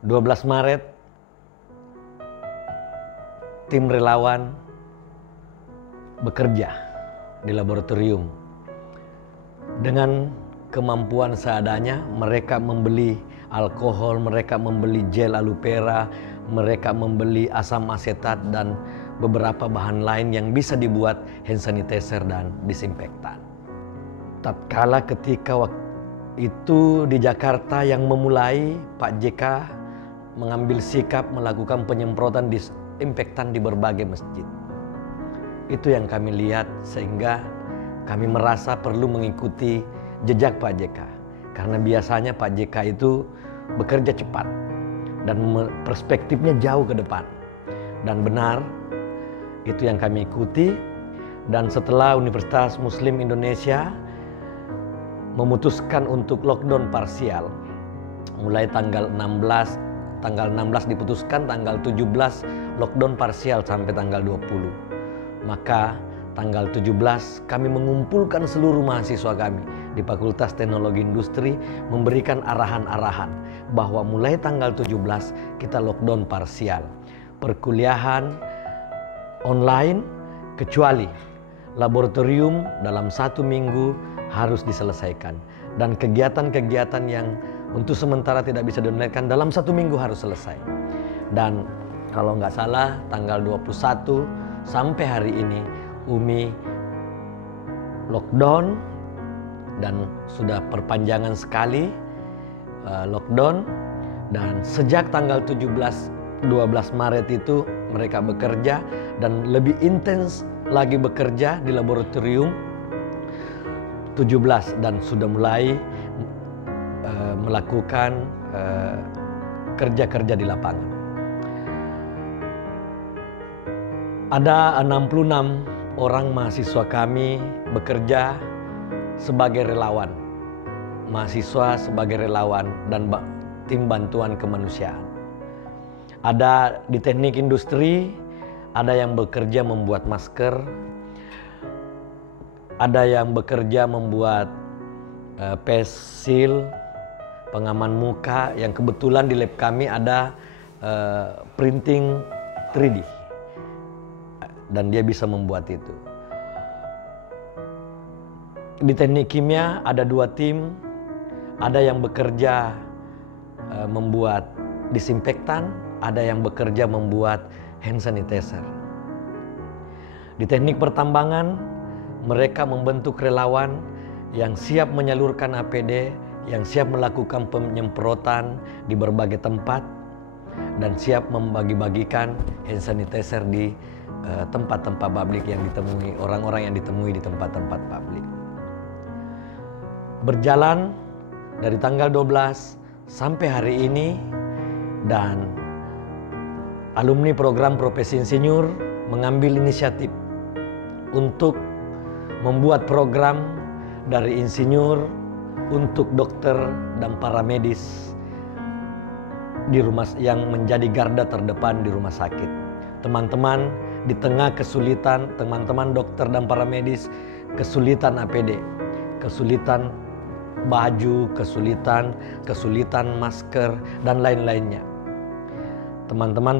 12 Maret, tim relawan bekerja di laboratorium. Dengan kemampuan seadanya, mereka membeli alkohol, mereka membeli gel aloe vera, mereka membeli asam asetat dan beberapa bahan lain yang bisa dibuat hand sanitizer dan disinfektan. Tatkala ketika waktu itu di Jakarta yang memulai, Pak JK mengambil sikap melakukan penyemprotan disinfektan di berbagai masjid. Itu yang kami lihat sehingga kami merasa perlu mengikuti jejak Pak JK. Karena biasanya Pak JK itu bekerja cepat dan perspektifnya jauh ke depan. Dan benar, itu yang kami ikuti. Dan setelah Universitas Muslim Indonesia memutuskan untuk lockdown parsial, mulai tanggal 16 diputuskan, tanggal 17 lockdown parsial sampai tanggal 20. Maka tanggal 17 kami mengumpulkan seluruh mahasiswa kami di Fakultas Teknologi Industri, memberikan arahan-arahan bahwa mulai tanggal 17 kita lockdown parsial. Perkuliahan online kecuali laboratorium dalam 1 minggu harus diselesaikan. Dan kegiatan-kegiatan yang untuk sementara tidak bisa ditunaikan dalam 1 minggu harus selesai. Dan kalau nggak salah tanggal 21 sampai hari ini UMI lockdown dan sudah perpanjangan sekali lockdown. Dan sejak tanggal 12 Maret itu mereka bekerja dan lebih intens lagi bekerja di laboratorium 17 dan sudah mulai melakukan kerja-kerja di lapangan. Ada 66 orang mahasiswa kami bekerja sebagai relawan. Mahasiswa sebagai relawan dan tim bantuan kemanusiaan. Ada di teknik industri, ada yang bekerja membuat masker, ada yang bekerja membuat face shield, pengaman muka, yang kebetulan di lab kami ada printing 3D. Dan dia bisa membuat itu. Di teknik kimia ada 2 tim, ada yang bekerja membuat disinfektan, ada yang bekerja membuat hand sanitizer. Di teknik pertambangan, mereka membentuk relawan yang siap menyalurkan APD, yang siap melakukan penyemprotan di berbagai tempat, dan siap membagi-bagikan hand sanitizer di tempat-tempat publik yang ditemui, orang-orang yang ditemui di tempat-tempat publik. Berjalan dari tanggal 12 sampai hari ini, dan alumni program Profesi Insinyur mengambil inisiatif untuk membuat program dari insinyur untuk dokter dan para medis di rumah yang menjadi garda terdepan di rumah sakit. Teman-teman di tengah kesulitan, teman-teman dokter dan para medis kesulitan APD, kesulitan baju, kesulitan masker dan lain-lainnya. Teman-teman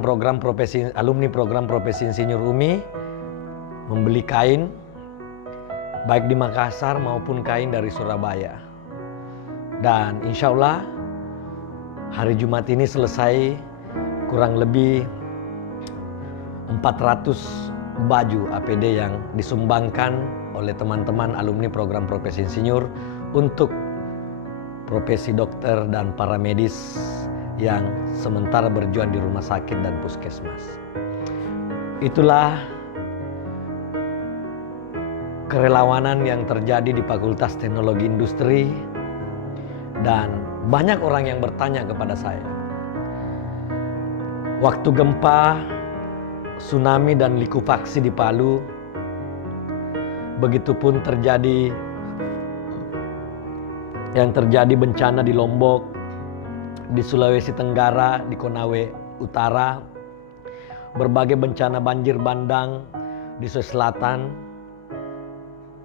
alumni program Profesi Insinyur UMI membeli kain baik di Makassar maupun kain dari Surabaya. Dan insya Allah hari Jumat ini selesai kurang lebih 400 baju APD yang disumbangkan oleh teman-teman alumni program Profesi Insinyur untuk profesi dokter dan para medis yang sementara berjuang di rumah sakit dan puskesmas. Itulah kerelawanan yang terjadi di Fakultas Teknologi Industri, dan banyak orang yang bertanya kepada saya. Waktu gempa, tsunami dan likuifaksi di Palu, begitupun terjadi yang terjadi bencana di Lombok, di Sulawesi Tenggara, di Konawe Utara, berbagai bencana banjir bandang di Sulawesi Selatan,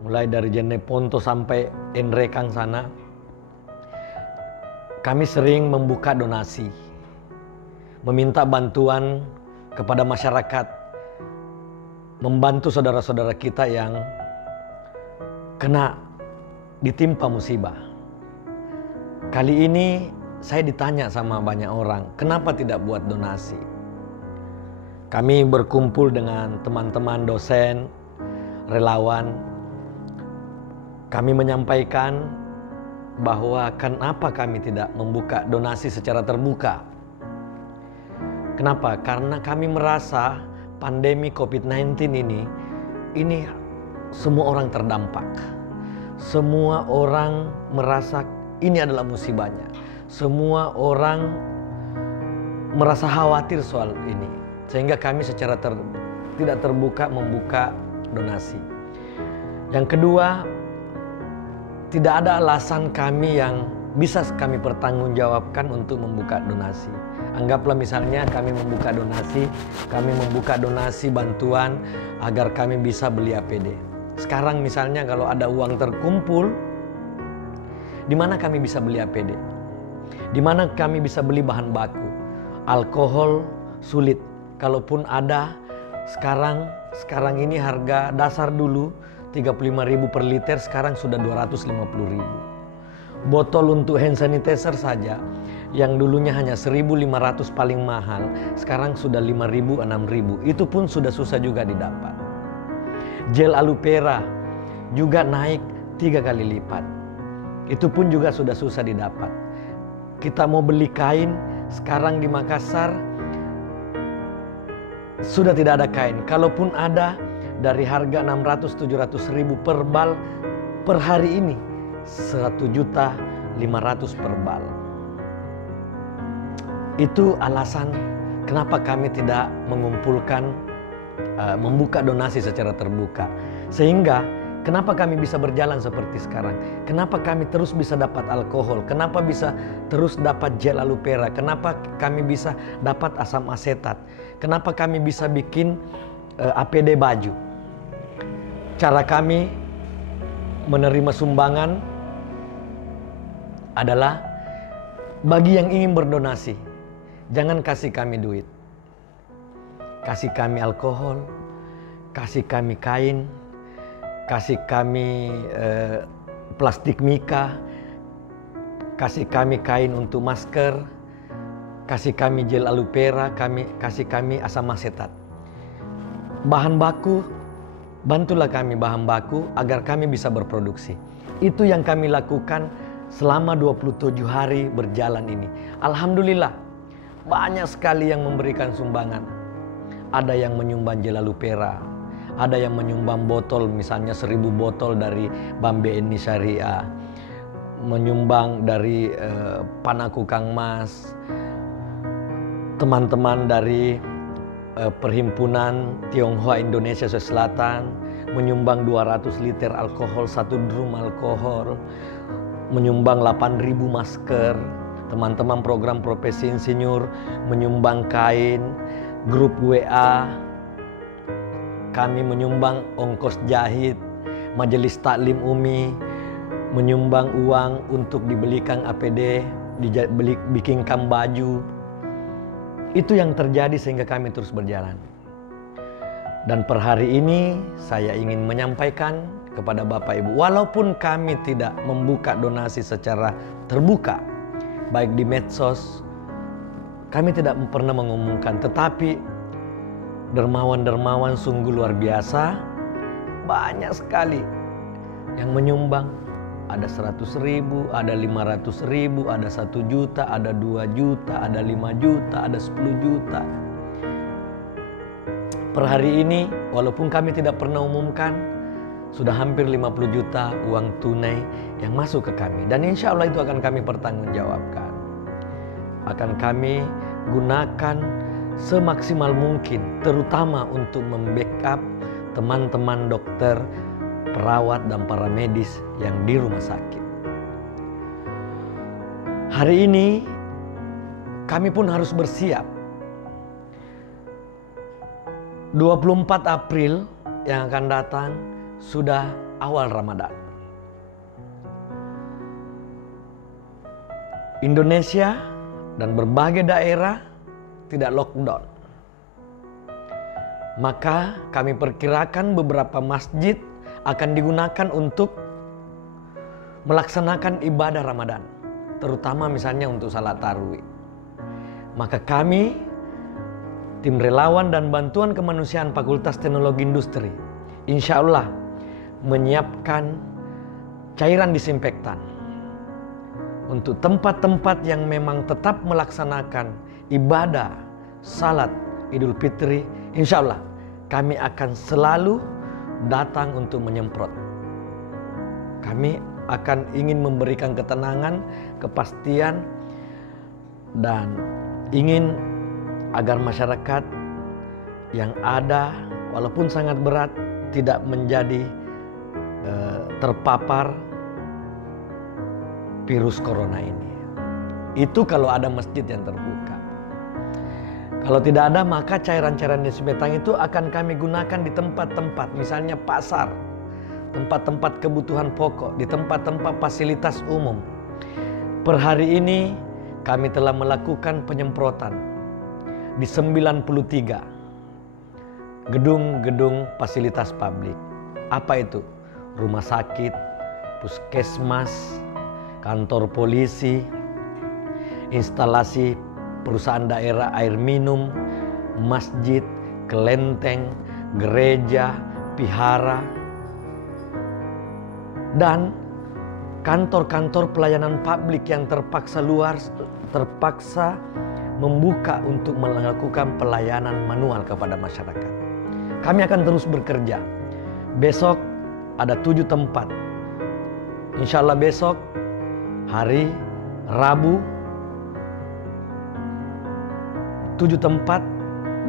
mulai dari Jeneponto sampai Enrekang sana. Kami sering membuka donasi meminta bantuan kepada masyarakat, membantu saudara-saudara kita yang kena ditimpa musibah. Kali ini saya ditanya sama banyak orang, kenapa tidak buat donasi? Kami berkumpul dengan teman-teman dosen, relawan. Kami menyampaikan bahwa kenapa kami tidak membuka donasi secara terbuka. Kenapa? Karena kami merasa pandemi COVID-19 ini semua orang terdampak. Semua orang merasa ini adalah musibahnya. Semua orang merasa khawatir soal ini. Sehingga kami secara tidak terbuka membuka donasi. Yang kedua, tidak ada alasan kami yang bisa kami pertanggungjawabkan untuk membuka donasi. Anggaplah misalnya kami membuka donasi bantuan agar kami bisa beli APD. Sekarang misalnya kalau ada uang terkumpul, di mana kami bisa beli APD? Di mana kami bisa beli bahan baku? Alkohol sulit. Kalaupun ada, sekarang ini harga dasar dulu 35.000 per liter, sekarang sudah 250.000. Botol untuk hand sanitizer saja yang dulunya hanya 1.500 paling mahal, sekarang sudah 5.000, 6.000. Itu pun sudah susah juga didapat. Gel aloe vera juga naik 3 kali lipat. Itu pun juga sudah susah didapat. Kita mau beli kain, sekarang di Makassar sudah tidak ada kain. Kalaupun ada, dari harga 600-700 ribu per bal per hari ini 1.500.000 per bal. Itu alasan kenapa kami tidak mengumpulkan, membuka donasi secara terbuka. Sehingga kenapa kami bisa berjalan seperti sekarang? Kenapa kami terus bisa dapat alkohol? Kenapa bisa terus dapat gel aloe vera? Kenapa kami bisa dapat asam asetat? Kenapa kami bisa bikin APD baju? Cara kami menerima sumbangan adalah bagi yang ingin berdonasi, jangan kasih kami duit. Kasih kami alkohol, kasih kami kain, kasih kami plastik mika, kasih kami kain untuk masker, kasih kami gel aloe vera, kasih kami asam asetat. Bahan baku, bantulah kami bahan baku agar kami bisa berproduksi. Itu yang kami lakukan selama 27 hari berjalan ini. Alhamdulillah, banyak sekali yang memberikan sumbangan. Ada yang menyumbang gel aloe vera, ada yang menyumbang botol, misalnya 1.000 botol dari Bank BNI Syariah, menyumbang dari Panaku Kang Mas, teman-teman dari Perhimpunan Tionghoa Indonesia Selatan menyumbang 200 liter alkohol, 1 drum alkohol, menyumbang 8.000 masker. Teman-teman program profesi insinyur menyumbang kain, grup WA kami menyumbang ongkos jahit, majelis taklim Umi menyumbang uang untuk dibelikan APD, bikinkan baju. Itu yang terjadi sehingga kami terus berjalan. Dan per hari ini saya ingin menyampaikan kepada Bapak Ibu, walaupun kami tidak membuka donasi secara terbuka, baik di medsos, kami tidak pernah mengumumkan, tetapi dermawan-dermawan sungguh luar biasa, banyak sekali yang menyumbang. Ada 100.000, ada 500.000, ada 1 juta, ada 2 juta, ada 5 juta, ada 10 juta. Per hari ini, walaupun kami tidak pernah umumkan, sudah hampir 50 juta uang tunai yang masuk ke kami. Dan insya Allah itu akan kami pertanggungjawabkan. Akan kami gunakan semaksimal mungkin, terutama untuk membackup teman-teman dokter, perawat dan para medis yang di rumah sakit. Hari ini kami pun harus bersiap. 24 April yang akan datang sudah awal Ramadan. Indonesia dan berbagai daerah tidak lockdown. Maka kami perkirakan beberapa masjid akan digunakan untuk melaksanakan ibadah Ramadan, terutama misalnya untuk salat tarawih. Maka kami, tim relawan dan bantuan kemanusiaan Fakultas Teknologi Industri, insya Allah menyiapkan cairan disinfektan untuk tempat-tempat yang memang tetap melaksanakan ibadah salat Idul Fitri. Insya Allah kami akan selalu datang untuk menyemprot. Kami akan ingin memberikan ketenangan, kepastian, dan ingin agar masyarakat yang ada walaupun sangat berat tidak menjadi terpapar virus corona ini. Itu kalau ada masjid yang terbuka. Kalau tidak ada, maka cairan-cairan disinfektan itu akan kami gunakan di tempat-tempat, misalnya pasar, tempat-tempat kebutuhan pokok, di tempat-tempat fasilitas umum. Per hari ini kami telah melakukan penyemprotan di 93 gedung-gedung fasilitas publik. Apa itu? Rumah sakit, puskesmas, kantor polisi, instalasi perusahaan daerah air minum, masjid, kelenteng, gereja, vihara, dan kantor-kantor pelayanan publik yang terpaksa membuka untuk melakukan pelayanan manual kepada masyarakat. Kami akan terus bekerja. Besok ada 7 tempat. Insya Allah besok hari Rabu 7 tempat,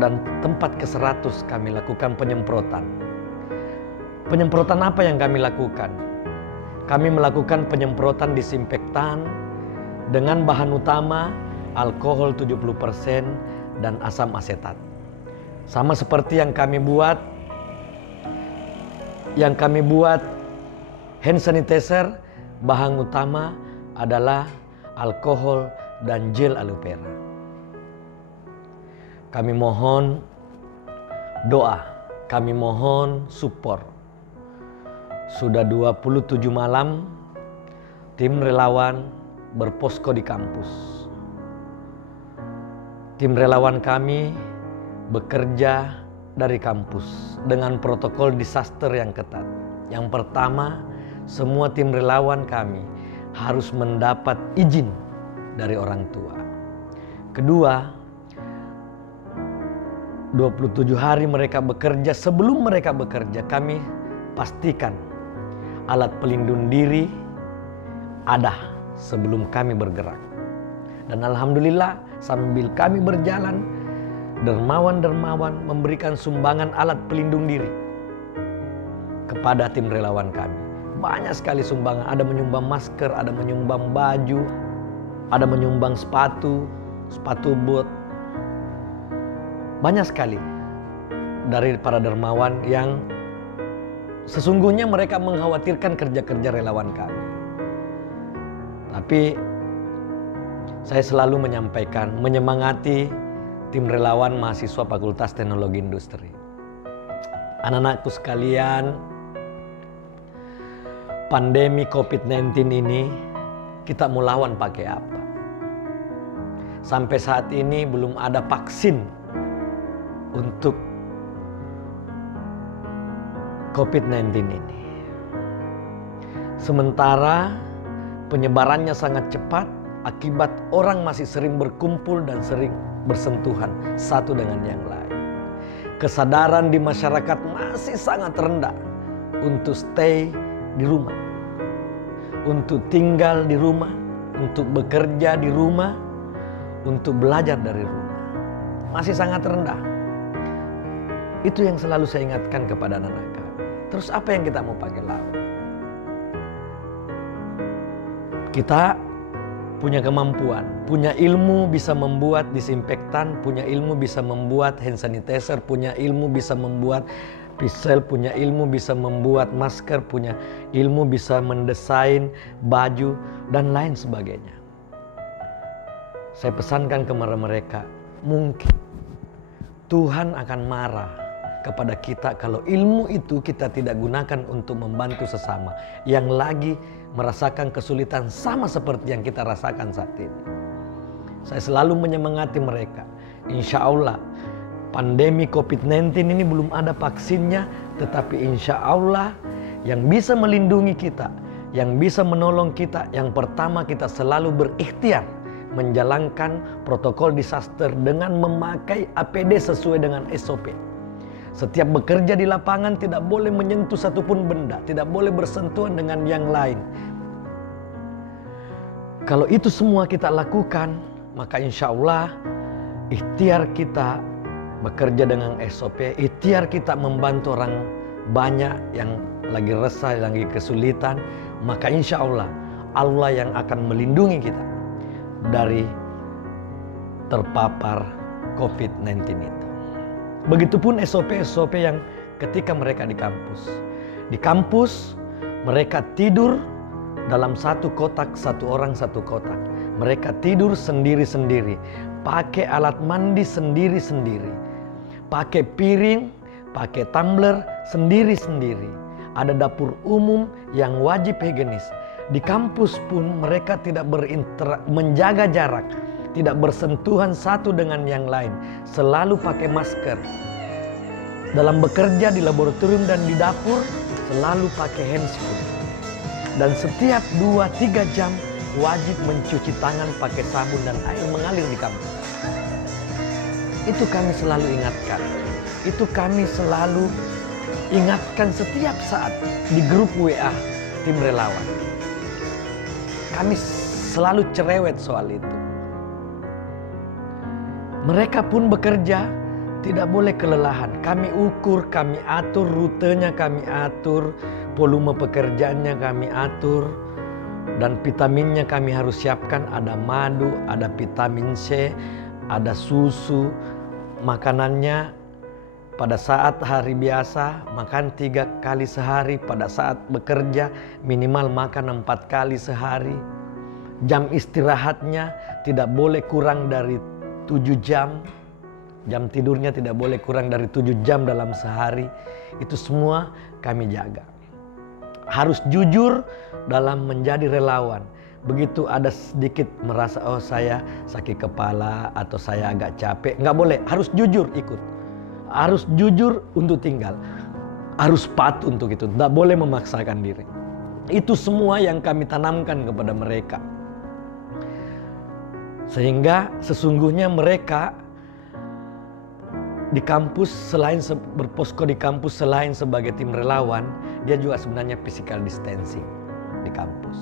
dan tempat ke-100 kami lakukan penyemprotan. Penyemprotan apa yang kami lakukan? Kami melakukan penyemprotan disinfektan dengan bahan utama alkohol 70% dan asam asetat. Sama seperti yang kami buat hand sanitizer, bahan utama adalah alkohol dan gel aloe vera. Kami mohon doa, kami mohon support. Sudah 27 malam tim relawan berposko di kampus. Tim relawan kami bekerja dari kampus dengan protokol disaster yang ketat. Yang pertama, semua tim relawan kami harus mendapat izin dari orang tua. Kedua, 27 hari mereka bekerja. Sebelum mereka bekerja, kami pastikan alat pelindung diri ada sebelum kami bergerak. Dan alhamdulillah sambil kami berjalan, dermawan-dermawan memberikan sumbangan alat pelindung diri kepada tim relawan kami. Banyak sekali sumbangan, ada menyumbang masker, ada menyumbang baju, ada menyumbang sepatu bot. Banyak sekali dari para dermawan yang sesungguhnya mereka mengkhawatirkan kerja-kerja relawan kami. Tapi saya selalu menyampaikan, menyemangati tim relawan mahasiswa Fakultas Teknologi Industri. Anak-anakku sekalian, pandemi COVID-19 ini kita mau lawan pakai apa? Sampai saat ini belum ada vaksin untuk COVID-19 ini. Sementara penyebarannya sangat cepat akibat orang masih sering berkumpul dan sering bersentuhan satu dengan yang lain. Kesadaran di masyarakat masih sangat rendah untuk stay di rumah, untuk tinggal di rumah, untuk bekerja di rumah, untuk belajar dari rumah. Masih sangat rendah. Itu yang selalu saya ingatkan kepada anak-anak kami. Terus apa yang kita mau pakai lawan? Kita punya kemampuan, punya ilmu bisa membuat disinfektan, punya ilmu bisa membuat hand sanitizer, punya ilmu bisa membuat pisau, punya ilmu bisa membuat masker, punya ilmu bisa mendesain baju dan lain sebagainya. Saya pesankan kepada mereka, mungkin Tuhan akan marah kepada kita kalau ilmu itu kita tidak gunakan untuk membantu sesama yang lagi merasakan kesulitan sama seperti yang kita rasakan saat ini. Saya selalu menyemangati mereka. Insya Allah pandemi COVID-19 ini belum ada vaksinnya, tetapi insya Allah yang bisa melindungi kita, yang bisa menolong kita, yang pertama kita selalu berikhtiar menjalankan protokol disaster dengan memakai APD sesuai dengan SOP. Setiap bekerja di lapangan tidak boleh menyentuh satupun benda, tidak boleh bersentuhan dengan yang lain. Kalau itu semua kita lakukan, maka insya Allah ikhtiar kita bekerja dengan SOP, ikhtiar kita membantu orang banyak yang lagi resah, yang lagi kesulitan, maka insya Allah Allah yang akan melindungi kita dari terpapar COVID-19 itu. Begitupun SOP-SOP yang ketika mereka di kampus. Di kampus mereka tidur dalam satu kotak, satu orang satu kotak. Mereka tidur sendiri-sendiri, pakai alat mandi sendiri-sendiri, pakai piring, pakai tumbler sendiri-sendiri. Ada dapur umum yang wajib higienis. Di kampus pun mereka tidak menjaga jarak, tidak bersentuhan satu dengan yang lain, selalu pakai masker. Dalam bekerja di laboratorium dan di dapur selalu pakai handscoon. Dan setiap 2-3 jam wajib mencuci tangan pakai sabun dan air mengalir di kampus. Itu kami selalu ingatkan. Itu kami selalu ingatkan setiap saat di grup WA tim relawan. Kami selalu cerewet soal itu. Mereka pun bekerja, tidak boleh kelelahan. Kami ukur, kami atur rutenya, kami atur volume pekerjaannya, kami atur. Dan vitaminnya kami harus siapkan, ada madu, ada vitamin C, ada susu. Makanannya pada saat hari biasa makan 3 kali sehari, pada saat bekerja minimal makan 4 kali sehari. Jam istirahatnya tidak boleh kurang dari 7 jam. Jam tidurnya tidak boleh kurang dari 7 jam dalam sehari. Itu semua kami jaga. Harus jujur dalam menjadi relawan. Begitu ada sedikit merasa, oh saya sakit kepala atau saya agak capek, nggak boleh. Harus jujur ikut. Harus jujur untuk tinggal. Harus patuh untuk itu. Nggak boleh memaksakan diri. Itu semua yang kami tanamkan kepada mereka. Sehingga sesungguhnya mereka di kampus selain berposko di kampus selain sebagai tim relawan, dia juga sebenarnya physical distancing di kampus.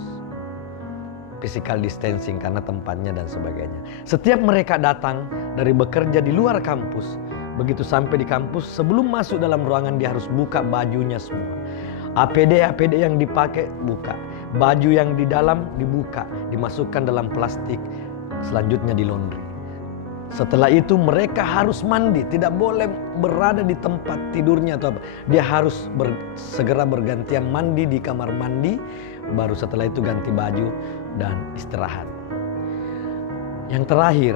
Physical distancing karena tempatnya dan sebagainya. Setiap mereka datang dari bekerja di luar kampus, begitu sampai di kampus sebelum masuk dalam ruangan dia harus buka bajunya semua. APD yang dipakai buka, baju yang di dalam dibuka, dimasukkan dalam plastik, selanjutnya di laundry. Setelah itu mereka harus mandi, tidak boleh berada di tempat tidurnya atau apa. Dia harus segera bergantian mandi di kamar mandi, baru setelah itu ganti baju dan istirahat. Yang terakhir,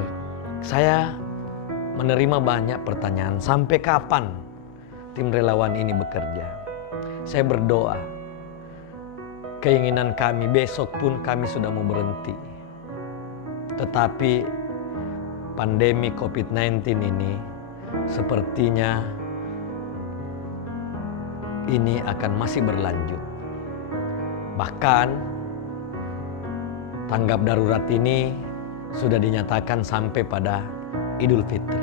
saya menerima banyak pertanyaan, sampai kapan tim relawan ini bekerja? Saya berdoa, keinginan kami besok pun kami sudah mau berhenti. Tetapi pandemi COVID-19 ini sepertinya ini akan masih berlanjut. Bahkan tanggap darurat ini sudah dinyatakan sampai pada Idul Fitri.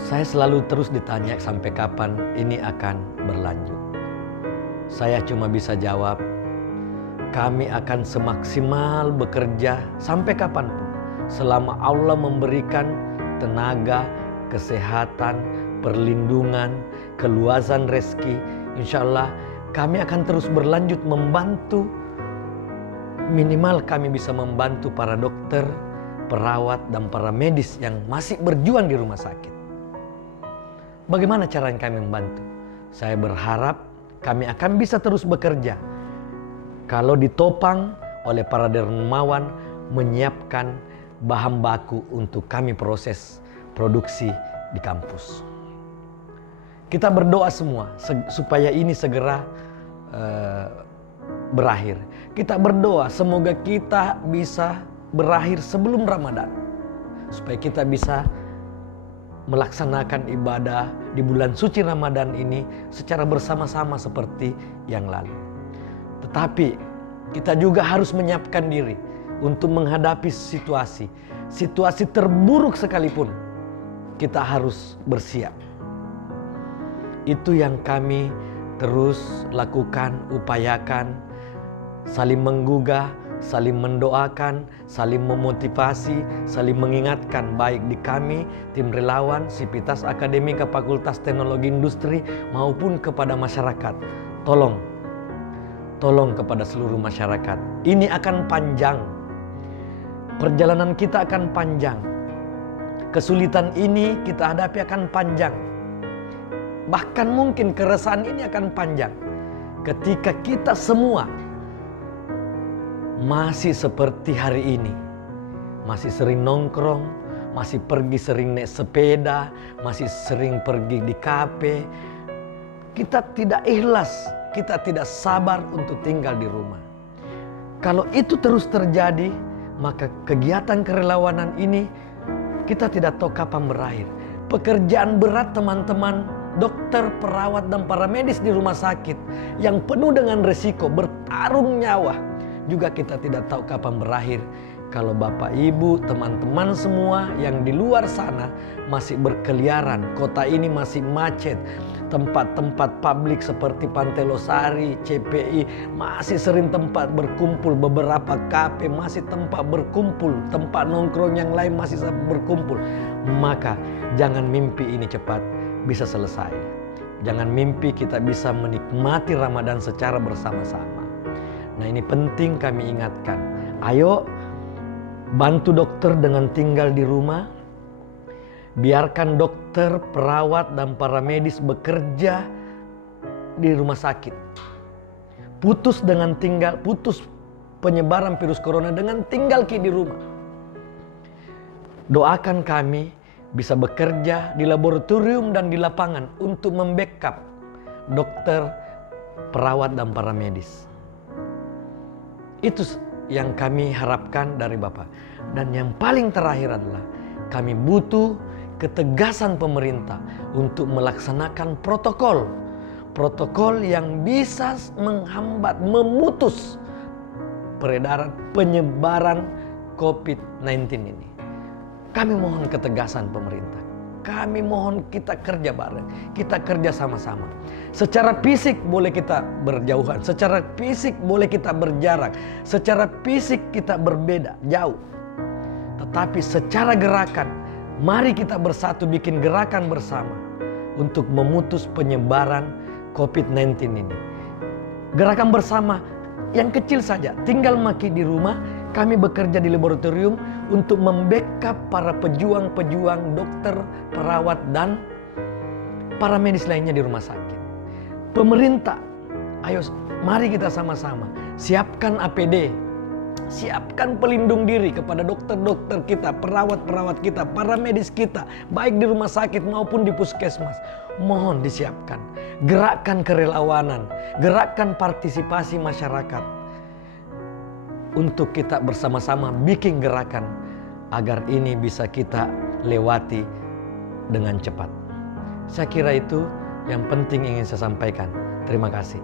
Saya selalu terus ditanya sampai kapan ini akan berlanjut. Saya cuma bisa jawab, kami akan semaksimal bekerja sampai kapanpun. Selama Allah memberikan tenaga, kesehatan, perlindungan, keluasan rezeki, insya Allah kami akan terus berlanjut membantu. Minimal kami bisa membantu para dokter, perawat, dan para medis yang masih berjuang di rumah sakit. Bagaimana cara kami membantu? Saya berharap kami akan bisa terus bekerja. Kalau ditopang oleh para dermawan, menyiapkan bahan baku untuk kami proses produksi di kampus. Kita berdoa semua supaya ini segera berakhir. Kita berdoa semoga kita bisa berakhir sebelum Ramadan, supaya kita bisa melaksanakan ibadah di bulan suci Ramadan ini secara bersama-sama seperti yang lalu. Tetapi kita juga harus menyiapkan diri untuk menghadapi situasi terburuk sekalipun. Kita harus bersiap. Itu yang kami terus lakukan, upayakan, saling menggugah, saling mendoakan, saling memotivasi, saling mengingatkan, baik di kami, tim relawan, Sivitas Akademika Fakultas Teknologi Industri, maupun kepada masyarakat. Tolong kepada seluruh masyarakat. Ini akan panjang. Perjalanan kita akan panjang. Kesulitan ini kita hadapi akan panjang. Bahkan mungkin keresahan ini akan panjang. Ketika kita semua masih seperti hari ini, masih sering nongkrong, masih pergi sering naik sepeda, masih sering pergi di kafe, kita tidak ikhlas, kita tidak sabar untuk tinggal di rumah. Kalau itu terus terjadi, maka kegiatan kerelawanan ini kita tidak tahu kapan berakhir. Pekerjaan berat teman-teman dokter, perawat, dan para medis di rumah sakit yang penuh dengan risiko bertarung nyawa juga kita tidak tahu kapan berakhir. Kalau Bapak Ibu, teman-teman semua yang di luar sana masih berkeliaran, kota ini masih macet, tempat-tempat publik seperti Pantai Losari, CPI masih sering tempat berkumpul, beberapa kafe masih tempat berkumpul, tempat nongkrong yang lain masih berkumpul. Maka jangan mimpi ini cepat bisa selesai. Jangan mimpi kita bisa menikmati Ramadan secara bersama-sama. Nah, ini penting kami ingatkan. Ayo bantu dokter dengan tinggal di rumah. Biarkan dokter, perawat, dan para medis bekerja di rumah sakit. Putus penyebaran virus corona dengan tinggal di rumah. Doakan kami bisa bekerja di laboratorium dan di lapangan untuk membackup dokter, perawat, dan para medis. Itu yang kami harapkan dari Bapak. Dan yang paling terakhir adalah kami butuh ketegasan pemerintah untuk melaksanakan protokol yang bisa menghambat, memutus penyebaran COVID-19 ini. Kami mohon ketegasan pemerintah. Kami mohon kita kerja bareng, kita kerja sama-sama. Secara fisik boleh kita berjauhan, secara fisik boleh kita berjarak, secara fisik kita berbeda, jauh. Tetapi secara gerakan, mari kita bersatu bikin gerakan bersama untuk memutus penyebaran COVID-19 ini. Gerakan bersama yang kecil saja, tinggal maki di rumah, kami bekerja di laboratorium untuk membackup para pejuang-pejuang dokter, perawat, dan para medis lainnya di rumah sakit. Pemerintah, ayo mari kita sama-sama siapkan APD, siapkan pelindung diri kepada dokter-dokter kita, perawat-perawat kita, para medis kita, baik di rumah sakit maupun di puskesmas. Mohon disiapkan. Gerakan kerelawanan, gerakan partisipasi masyarakat untuk kita bersama-sama bikin gerakan agar ini bisa kita lewati dengan cepat. Saya kira itu yang penting ingin saya sampaikan. Terima kasih.